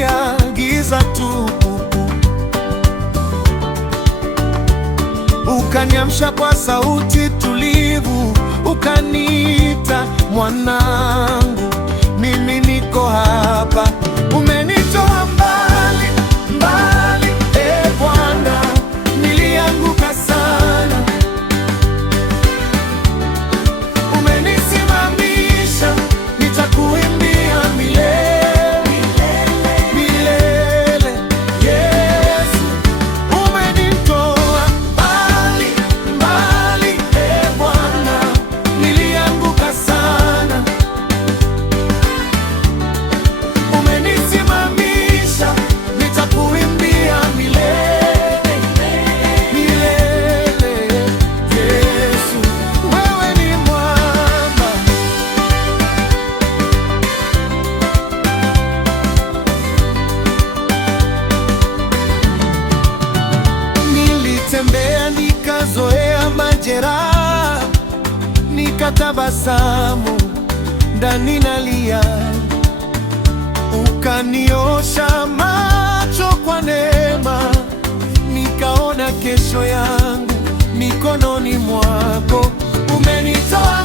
ya giza tupu, ukaniamsha kwa sauti tulivu, ukaniita mwanangu, mimi niko hapa. Umenitoa mbali mbali, e Bwana, nilianguka sana. Umenisimamisha, nitakuimbia milele milele. Yesu, umenitoa mbali mbali, e Bwana, nilianguka sana. Umenisimamisha, nitakuimbia milele milele. Yesu, wewe ni mwamba. Nilitembea nikazoea majeraha, nikatabasamu ndani nalia, ukaniosha macho kwa neema, nikaona kesho yangu mikononi mwako. Umenitoa